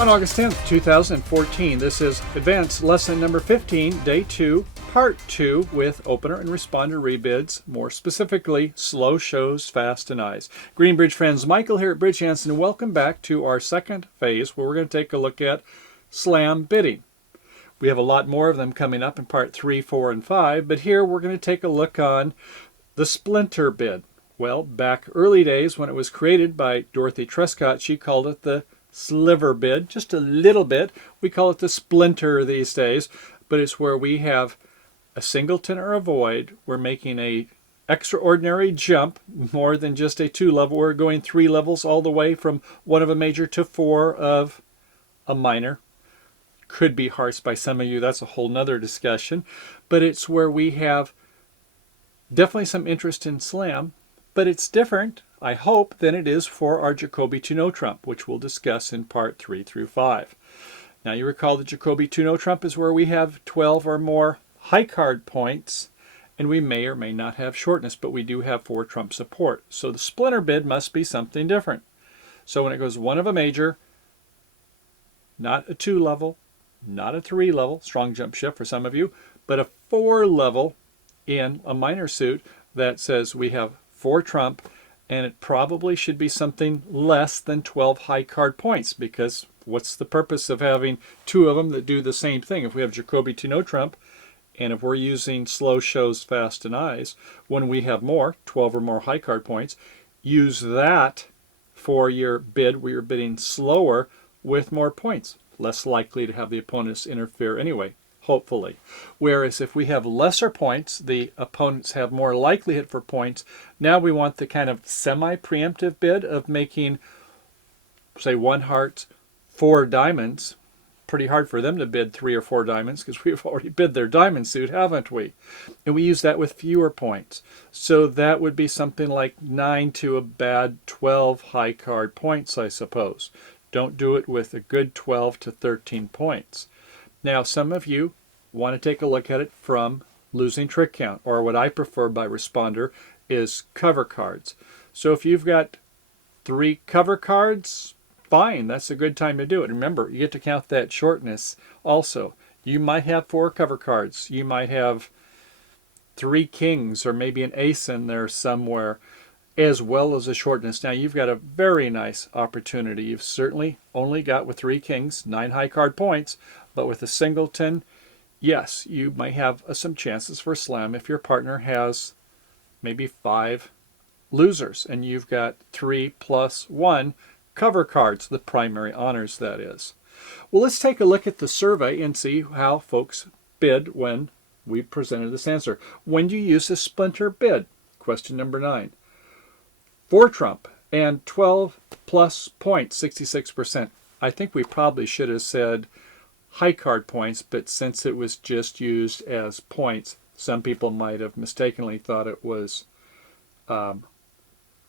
On August 10th, 2014, this is Advanced Lesson number 15, Day 2, Part 2, with opener and responder rebids, more specifically, slow shows, fast and eyes. Greenbridge friends, Michael here at Bridge Hansen, and welcome back to our second phase where we're going to take a look at slam bidding. We have a lot more of them coming up in Part 3, 4, and 5, but here we're going to take a look on the splinter bid. Well, back early days when it was created by Dorothy Trescott, she called it the sliver bid, just a little bit. We call it the splinter these days, but it's where we have a singleton or a void. We're making a extraordinary jump, more than just a 2-level. We're going 3 levels all the way from 1 of a major to 4 of a minor. Could be harsh by some of you, that's a whole nother discussion, but it's where we have definitely some interest in slam, but it's different, I hope, than it is for our Jacoby 2-no trump, which we'll discuss in Part 3 through 5. Now you recall the Jacoby 2-no trump is where we have 12 or more high card points, and we may or may not have shortness, but we do have 4 trump support. So the splinter bid must be something different. So when it goes 1 of a major, not a 2-level, not a 3-level, strong jump shift for some of you, but a 4-level in a minor suit that says we have 4 trump, and it probably should be something less than 12 high card points, because what's the purpose of having 2 of them that do the same thing? If we have Jacoby 2-no trump, and if we're using slow shows, fast and eyes, when we have more, 12 or more high card points, use that for your bid where you're bidding slower with more points. Less likely to have the opponents interfere anyway, hopefully. Whereas if we have lesser points, the opponents have more likelihood for points. Now we want the kind of semi-preemptive bid of making, say, 1 heart, 4 diamonds. Pretty hard for them to bid 3 or 4 diamonds because we've already bid their diamond suit, haven't we? And we use that with fewer points. So that would be something like 9 to a bad 12 high card points, I suppose. Don't do it with a good 12 to 13 points. Now, some of you want to take a look at it from losing trick count, or what I prefer by responder is cover cards. So if you've got 3 cover cards, fine, that's a good time to do it. Remember, you get to count that shortness also. You might have 4 cover cards. You might have 3 kings or maybe an ace in there somewhere, as well as a shortness. Now you've got a very nice opportunity. You've certainly only got, with 3 kings, 9 high card points, but with a singleton, yes, you might have some chances for slam if your partner has maybe 5 losers and you've got 3 plus 1 cover cards, the primary honors, that is. Well, let's take a look at the survey and see how folks bid when we presented this answer. When do you use a splinter bid? Question number 9. 4 trump and 12 plus points, 66%. I think we probably should have said high card points, but since it was just used as points, some people might have mistakenly thought it was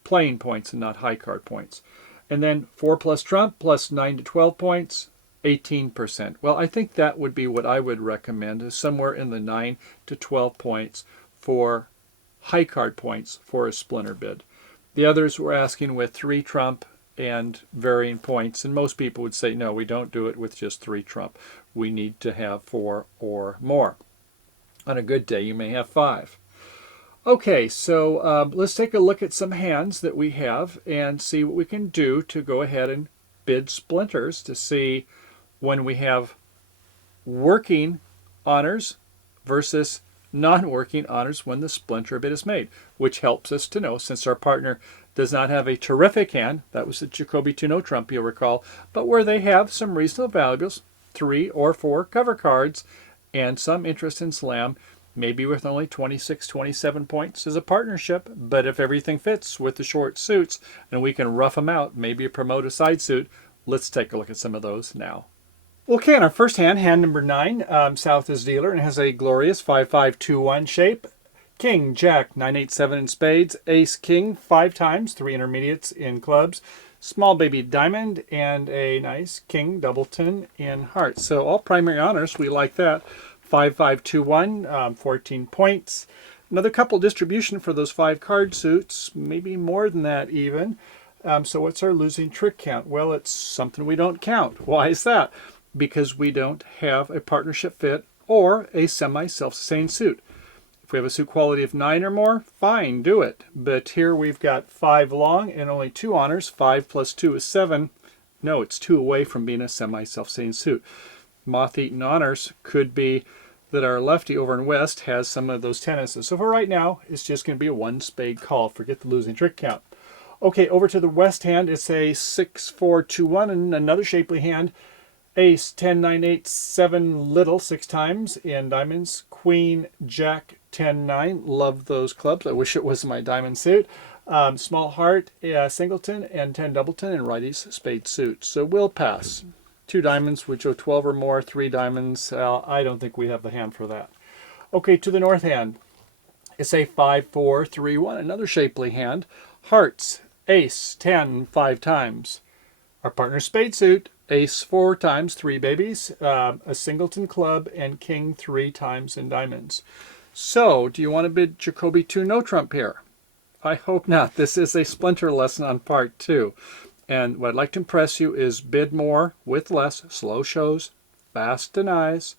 playing points and not high card points. And then 4 plus trump plus 9 to 12 points, 18%. Well, I think that would be what I would recommend, is somewhere in the 9 to 12 points for high card points for a splinter bid. The others were asking with 3 trump and varying points, and most people would say, no, we don't do it with just 3 trump. We need to have 4 or more. On a good day, you may have 5. Okay, so let's take a look at some hands that we have and see what we can do to go ahead and bid splinters to see when we have working honors versus non-working honors when the splinter bid is made, which helps us to know, since our partner does not have a terrific hand, that was the Jacoby 2-no trump, you'll recall, but where they have some reasonable valuables, 3 or 4 cover cards, and some interest in slam, maybe with only 26, 27 points as a partnership, but if everything fits with the short suits and we can rough them out, maybe promote a side suit, let's take a look at some of those now. Okay, in our first hand, hand number 9, South is dealer, and has a glorious 5-5-2-1 shape. King, Jack, 9-8-7 in spades, Ace, King, 5 times, 3 intermediates in clubs, small baby diamond, and a nice King doubleton in hearts. So all primary honors, we like that. 5-5-2-1, 14 points. Another couple distribution for those 5 card suits, maybe more than that even. So what's our losing trick count? Well, it's something we don't count. Why is that? Because we don't have a partnership fit or a semi-self-sustaining suit. If we have a suit quality of 9 or more, fine, do it. But here we've got 5 long and only 2 honors. 5 plus 2 is 7. No, it's 2 away from being a semi-self-sustaining suit. Moth-eaten honors could be that our lefty over in West has some of those tendencies. So for right now, it's just going to be a 1 spade call. Forget the losing trick count. Okay, over to the West hand, it's a 6-4-2-1 and another shapely hand. Ace, 10, 9, 8, 7 little, 6 times in diamonds. Queen, Jack, 10, 9. Love those clubs. I wish it was my diamond suit. Small heart, singleton, and 10 doubleton, and righties, spade suit. So we'll pass. 2 diamonds, which are 12 or more, 3 diamonds. I don't think we have the hand for that. Okay, to the North hand. It's a 5-4-3-1, another shapely hand. Hearts, ace, 10, 5 times. Our partner's spade suit, ace 4 times, 3 babies, a singleton club, and king 3 times in diamonds. So, do you want to bid Jacoby 2 no trump here? I hope not. This is a splinter lesson on part 2. And what I'd like to impress you is bid more with less, slow shows, fast denies.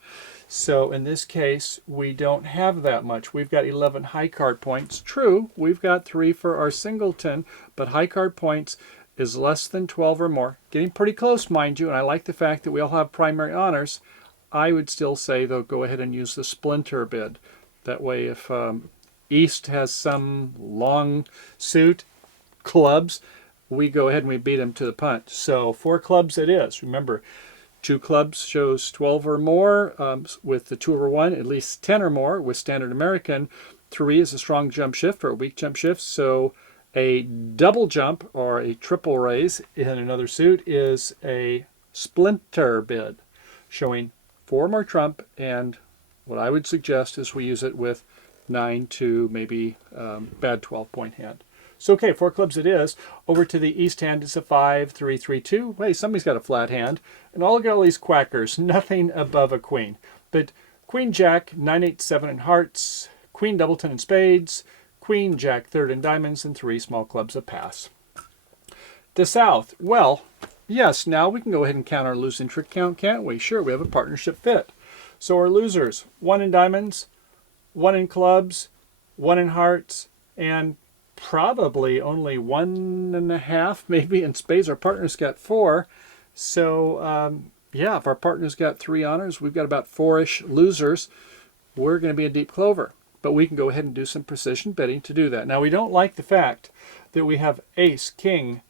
So in this case, we don't have that much. We've got 11 high card points. True, we've got 3 for our singleton, but high card points is less than 12 or more. Getting pretty close, mind you, and I like the fact that we all have primary honors. I would still say, though, go ahead and use the splinter bid. That way, if East has some long suit, clubs, we go ahead and we beat them to the punch. So 4 clubs it is. Remember, 2 clubs shows 12 or more. With the 2 over 1, at least 10 or more. With standard American, 3 is a strong jump shift or a weak jump shift. So a double jump or a triple raise in another suit is a splinter bid, showing 4 more trump. And what I would suggest is we use it with 9 to maybe bad 12-point hand. So okay, 4 clubs it is. Over to the East hand, it's a 5-3-3-2. Hey, somebody's got a flat hand. And look at all these quackers, nothing above a queen. But Queen Jack, 9-8-7 in hearts, Queen Doubleton in spades, Queen Jack third in diamonds, and 3 small clubs a pass. To South, well, yes, now we can go ahead and count our losing trick count, can't we? Sure, we have a partnership fit. So our losers, 1 in diamonds, 1 in clubs, 1 in hearts, and probably only 1.5 maybe in spades. Our partner's got 4. So yeah, if our partner's got 3 honors, we've got about 4-ish losers. We're going to be a deep clover. But we can go ahead and do some precision betting to do that. Now, we don't like the fact that we have ace, king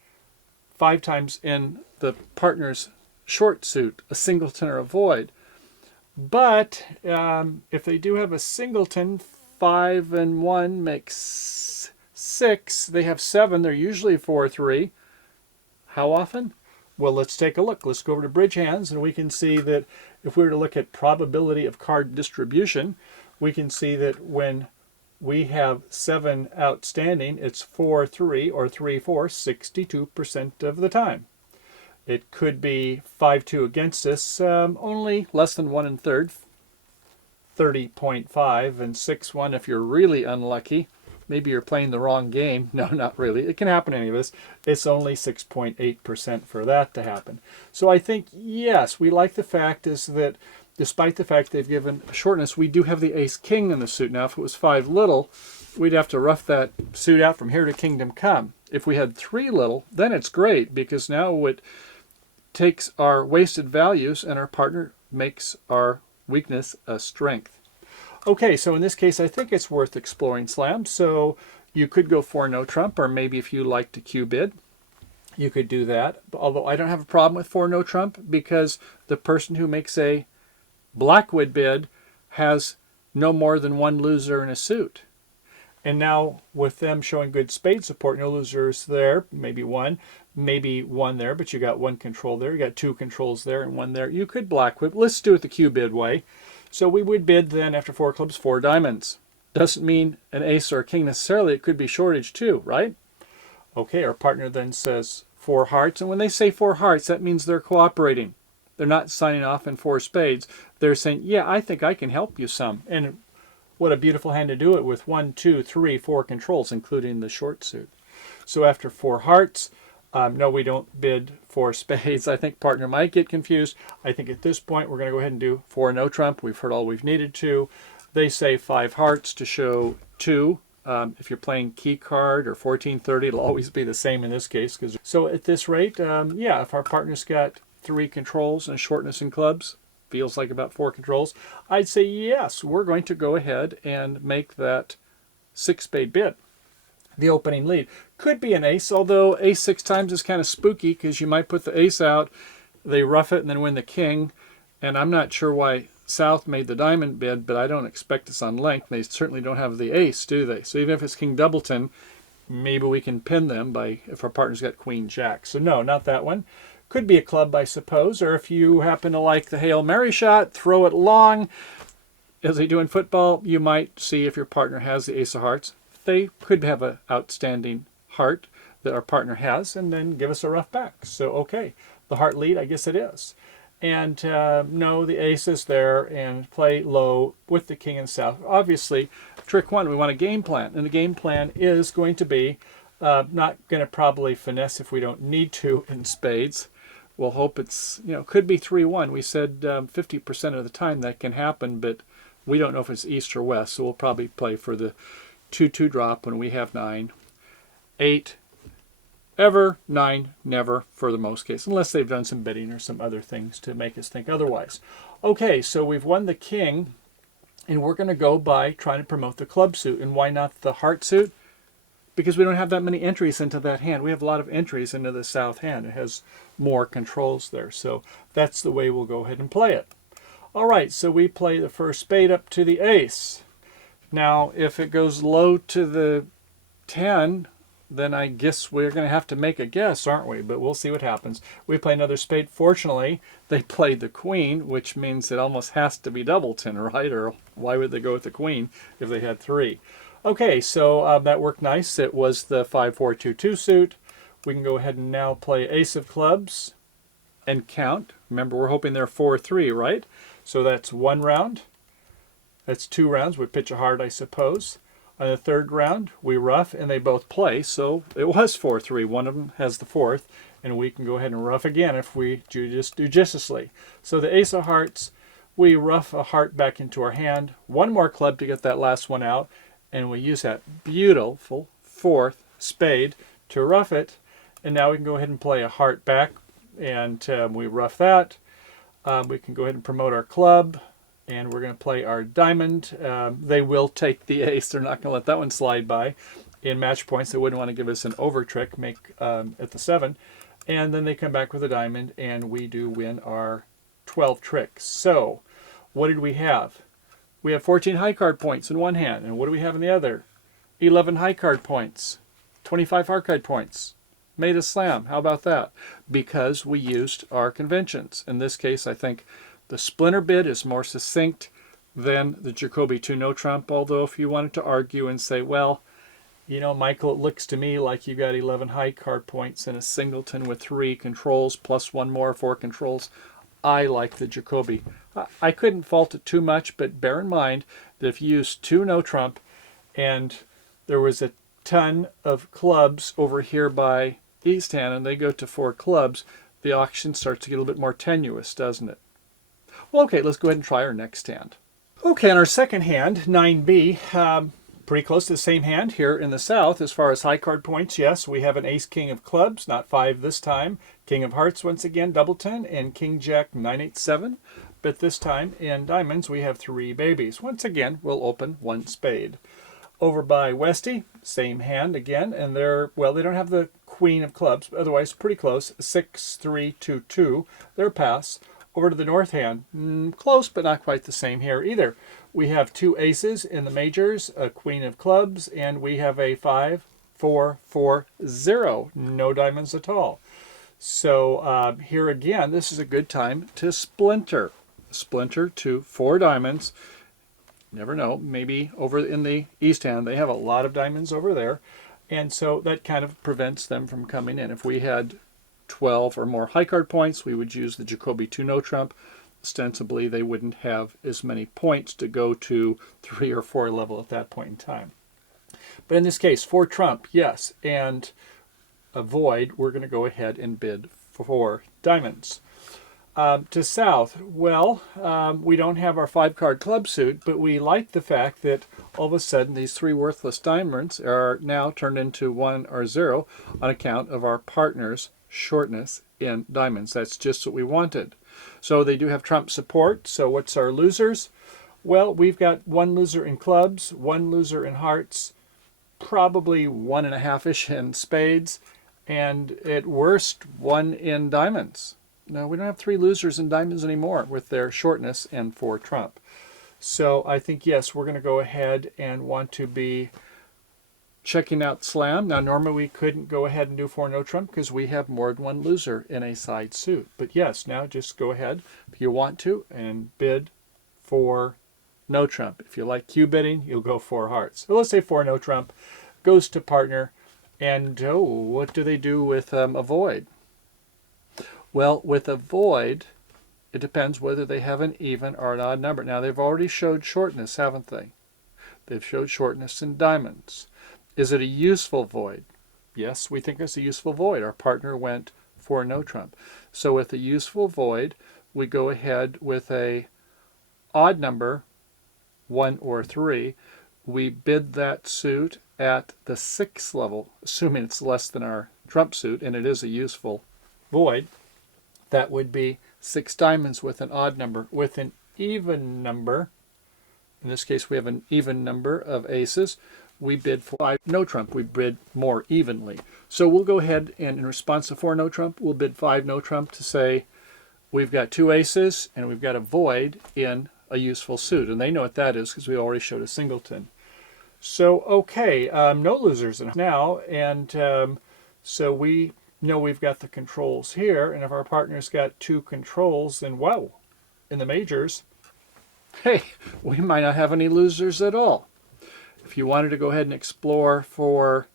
5 times in the partner's short suit, a singleton or a void. But if they do have a singleton, 5 and 1 makes 6. They have 7. They're usually 4-3. How often? Well, let's take a look. Let's go over to bridge hands, and we can see that if we were to look at probability of card distribution, we can see that when we have 7 outstanding, it's 4-3 or 3-4, 62% of the time. It could be 5-2 against us, only less than 1 1/3, 30.5, and 6-1 if you're really unlucky. Maybe you're playing the wrong game. No, not really. It can happen to any of us. It's only 6.8% for that to happen. So I think, yes, we like the fact is that despite the fact they've given shortness, we do have the ace-king in the suit. Now, if it was 5 little, we'd have to rough that suit out from here to kingdom come. If we had 3 little, then it's great, because now it takes our wasted values and our partner makes our weakness a strength. Okay, so in this case, I think it's worth exploring Slam. So you could go for no trump, or maybe if you like to Q bid, you could do that. Although I don't have a problem with for no trump, because the person who makes a Blackwood bid has no more than 1 loser in a suit. And now with them showing good spade support, no losers there, maybe 1 there, but you got 1 control there, you got 2 controls there and 1 there. You could Blackwood. Let's do it the Q bid way. So we would bid then after 4 clubs, 4 diamonds. Doesn't mean an ace or a king necessarily. It could be shortage too, right? Okay, our partner then says 4 hearts. And when they say 4 hearts, that means they're cooperating. They're not signing off in 4 spades. They're saying, yeah, I think I can help you some. And what a beautiful hand to do it with 1, 2, 3, 4 controls, including the short suit. So after 4 hearts, No, we don't bid for spades. I think partner might get confused. I think at this point we're going to go ahead and do 4 no trump. We've heard all we've needed to. They say 5 hearts to show 2. If you're playing key card or 1430, it'll always be the same in this case. So at this rate, yeah, if our partner's got 3 controls and shortness in clubs, feels like about 4 controls, I'd say yes, we're going to go ahead and make that 6 spade bid. The opening lead could be an ace, although ace 6 times is kind of spooky because you might put the ace out, they rough it, and then win the king. And I'm not sure why South made the diamond bid, but I don't expect us on length. They certainly don't have the ace, do they? So even if it's King Doubleton, maybe we can pin them by if our partner's got Queen Jack. So no, not that one. Could be a club, I suppose, or if you happen to like the Hail Mary shot, throw it long. As they do in football, you might see if your partner has the ace of hearts. They could have an outstanding heart that our partner has, and then give us a rough back. So, okay, the heart lead, I guess it is. And no, the ace is there, and play low with the king and south. Obviously, trick 1, we want a game plan, and the game plan is going to be not going to probably finesse if we don't need to in spades. We'll hope it's, could be 3-1. We said 50% of the time that can happen, but we don't know if it's east or west, so we'll probably play for the 2-2 drop when we have 9. 8, ever. 9, never, for the most case, unless they've done some bidding or some other things to make us think otherwise. Okay, so we've won the king, and we're going to go by trying to promote the club suit. And why not the heart suit? Because we don't have that many entries into that hand. We have a lot of entries into the south hand. It has more controls there, so that's the way we'll go ahead and play it. All right, so we play the first spade up to the ace. Now, if it goes low to the 10, then I guess we're going to have to make a guess, aren't we? But we'll see what happens. We play another spade. Fortunately, they played the queen, which means it almost has to be Doubleton, right? Or why would they go with the queen if they had 3? Okay, so that worked nice. It was the 5-4-2-2 suit. We can go ahead and now play ace of clubs and count. Remember, we're hoping they're 4-3, right? So that's 1 round. That's 2 rounds. We pitch a heart, I suppose. On the 3rd round, we rough, and they both play. So it was 4-3. One of them has the 4th, and we can go ahead and rough again if we judiciously. So the ace of hearts, we rough a heart back into our hand. 1 more club to get that last one out, and we use that beautiful 4th spade to rough it. And now we can go ahead and play a heart back, and we rough that. We can go ahead and promote our club. And we're going to play our diamond. They will take the ace. They're not going to let that one slide by. In match points, they wouldn't want to give us an over trick, make at the 7. And then they come back with a diamond, and we do win our 12 tricks. So, what did we have? We have 14 high card points in one hand. And what do we have in the other? 11 high card points. 25 hard card points. Made a slam. How about that? Because we used our conventions. In this case, I think the splinter bid is more succinct than the Jacoby 2 no trump, although if you wanted to argue and say, well, Michael, it looks to me like you got 11 high card points and a singleton with 3 controls plus 1 more, 4 controls, I like the Jacoby. I couldn't fault it too much, but bear in mind that if you use 2 no trump and there was a ton of clubs over here by East Hand and they go to 4 clubs, the auction starts to get a little bit more tenuous, doesn't it? Well, okay, let's go ahead and try our next hand. Okay, on our second hand, 9B, pretty close to the same hand here in the south as far as high card points. Yes, we have an ace-king of clubs, not 5 this time. King of hearts once again, Doubleton, and king-jack 9-8-7. But this time in diamonds, we have 3 babies. Once again, we'll open 1 spade. Over by Westy, same hand again, and they don't have the queen of clubs, but otherwise pretty close. 6-3-2-2, their pass. Over to the north hand, close but not quite the same here either. We have 2 aces in the majors, a queen of clubs, and we have a 5-4-4-0. No diamonds at all. So here again, this is a good time to splinter. Splinter to 4 diamonds. Never know, maybe over in the east hand, they have a lot of diamonds over there. And so that kind of prevents them from coming in. If we had 12 or more high card points, we would use the Jacoby 2 no trump. Ostensibly, they wouldn't have as many points to go to 3 or 4 level at that point in time. But in this case, 4 trump, yes. And a void, we're going to go ahead and bid for diamonds. To south, well, we don't have our 5-card club suit, but we like the fact that all of a sudden these 3 worthless diamonds are now turned into 1 or 0 on account of our partner's shortness in diamonds. That's just what we wanted. So they do have trump support. So what's our losers? Well, we've got 1 loser in clubs, 1 loser in hearts, probably 1.5-ish in spades, and at worst 1 in diamonds. No, we don't have 3 losers in diamonds anymore with their shortness and 4 trump. So I think, yes, we're going to go ahead and want to be checking out slam. Now, normally we couldn't go ahead and do 4 no trump because we have more than 1 loser in a side suit. But yes, now just go ahead if you want to and bid for no trump. If you like Q bidding, you'll go 4 hearts. So let's say 4 no trump goes to partner. And what do they do with a void? Well, with a void, it depends whether they have an even or an odd number. Now, they've already showed shortness, haven't they? They've showed shortness in diamonds. Is it a useful void? Yes, we think it's a useful void. Our partner went for no trump. So with a useful void, we go ahead with a odd number, 1 or 3. We bid that suit at the 6th level, assuming it's less than our trump suit, and it is a useful void. That would be 6 diamonds with an odd number. With an even number, in this case we have an even number of aces, we bid for 5 no trump. We bid more evenly. So we'll go ahead and in response to 4 no trump, we'll bid 5 no trump to say we've got 2 aces and we've got a void in a useful suit. And they know what that is because we already showed a singleton. So, okay, no losers now. And so we know we've got the controls here. And if our partner's got 2 controls, then wow, in the majors, hey, we might not have any losers at all. If you wanted to go ahead and explore for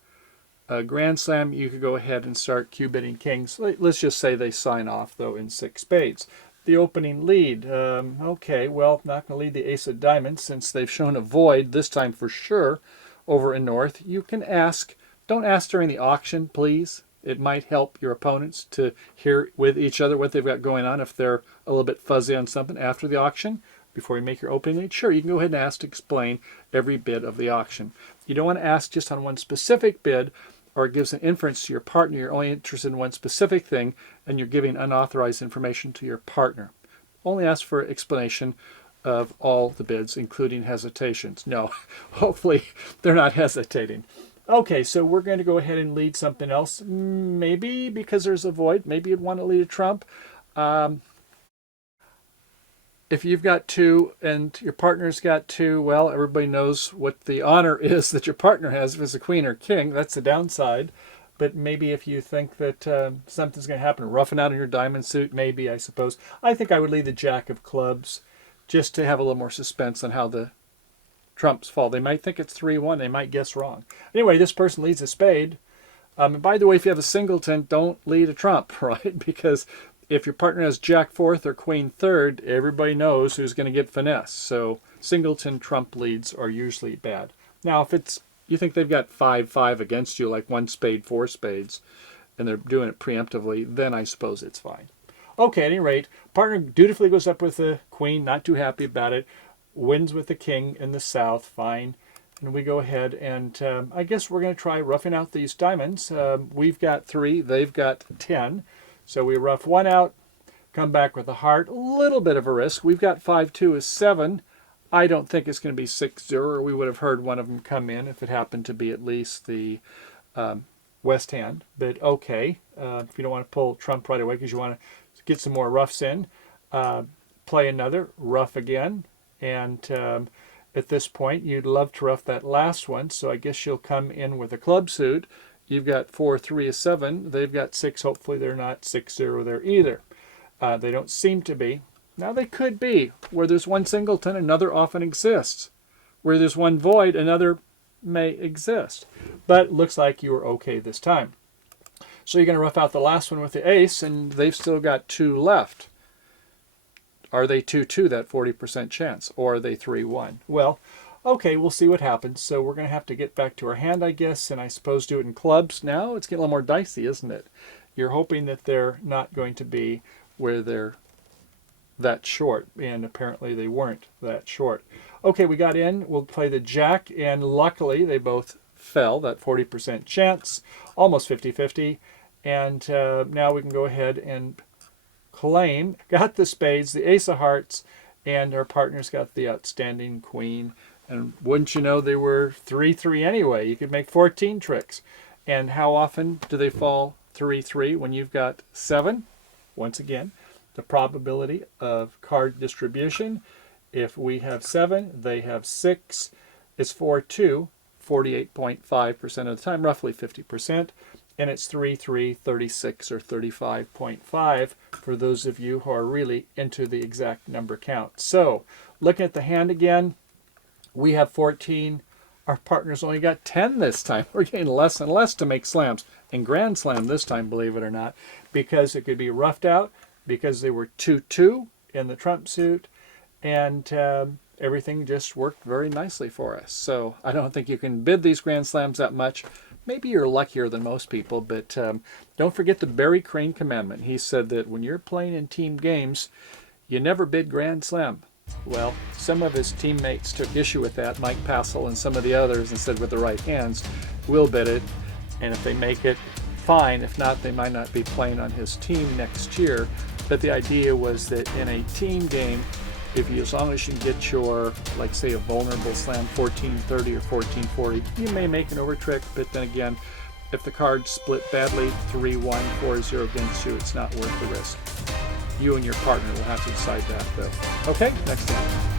a Grand Slam, you could go ahead and start Q bidding kings. Let's just say they sign off, though, in 6 spades. The opening lead, okay, well, not going to lead the ace of diamonds since they've shown a void, this time for sure, over in north. You can ask, don't ask during the auction, please. It might help your opponents to hear with each other what they've got going on if they're a little bit fuzzy on something after the auction. Before you make your opening lead, sure, you can go ahead and ask to explain every bid of the auction. You don't want to ask just on one specific bid, or it gives an inference to your partner you're only interested in one specific thing, and you're giving unauthorized information to your partner. Only ask for explanation of all the bids, including hesitations. No, hopefully they're not hesitating. Okay, so we're going to go ahead and lead something else. Maybe because there's a void, maybe you'd want to lead a trump. If you've got 2 and your partner's got 2, well, everybody knows what the honor is that your partner has if it's a queen or king. That's the downside. But maybe if you think that something's going to happen, roughing out in your diamond suit, maybe, I suppose. I think I would lead the jack of clubs just to have a little more suspense on how the trumps fall. They might think it's 3-1. They might guess wrong. Anyway, this person leads a spade. And by the way, if you have a singleton, don't lead a trump, right? Because if your partner has jack 4th or queen 3rd, everybody knows who's going to get finesse. So singleton trump leads are usually bad. Now, if it's you think they've got 5-5 against you, like 1 spade, 4 spades, and they're doing it preemptively, then I suppose it's fine. Okay, at any rate, partner dutifully goes up with the queen, not too happy about it, wins with the king in the south, fine. And we go ahead and I guess we're going to try roughing out these diamonds. We've got 3, they've got 10. So we rough 1 out, come back with a heart, a little bit of a risk. We've got 5-2 is 7. I don't think it's going to be 6-0, or we would have heard one of them come in if it happened to be at least the west hand. But okay, if you don't want to pull trump right away because you want to get some more roughs in, play another, rough again. And at this point, you'd love to rough that last one, so I guess you'll come in with a club suit. You've got 4, 3 is 7. They've got 6. Hopefully they're not 6-0 there either. They don't seem to be. Now they could be. Where there's 1 singleton, another often exists. Where there's 1 void, another may exist. But it looks like you were okay this time. So you're going to rough out the last one with the ace, and they've still got 2 left. Are they 2-2, that 40% chance? Or are they 3-1? Well, Okay, we'll see what happens. So we're going to have to get back to our hand, I guess, and I suppose do it in clubs. Now it's getting a little more dicey, isn't it? You're hoping that they're not going to be where they're that short, and apparently they weren't that short. Okay, we got in. We'll play the jack, and luckily they both fell, that 40% chance, almost 50-50. And now we can go ahead and claim. Got the spades, the ace of hearts, and our partner's got the outstanding queen. And wouldn't you know, they were 3-3 anyway. You could make 14 tricks. And how often do they fall 3-3 when you've got 7? Once again, the probability of card distribution. If we have 7, they have 6. It's 4-2, 48.5% of the time, roughly 50%. And it's 3-3, 36, or 35.5 for those of you who are really into the exact number count. So, looking at the hand again, we have 14. Our partner's only got 10 this time. We're getting less and less to make slams. And grand slam this time, believe it or not, because it could be roughed out, because they were 2-2 in the trump suit, and everything just worked very nicely for us. So I don't think you can bid these grand slams that much. Maybe you're luckier than most people, but don't forget the Barry Crane commandment. He said that when you're playing in team games, you never bid grand slam. Well, some of his teammates took issue with that, Mike Passel and some of the others, and said with the right hands, we'll bid it, and if they make it, fine. If not, they might not be playing on his team next year. But the idea was that in a team game, if you, as long as you can get your, like say a vulnerable slam 14-30 or 14-40, you may make an over trick, but then again, if the cards split badly, 3-1, 4-0 against you, it's not worth the risk. You and your partner will have to decide that though. Okay, next time.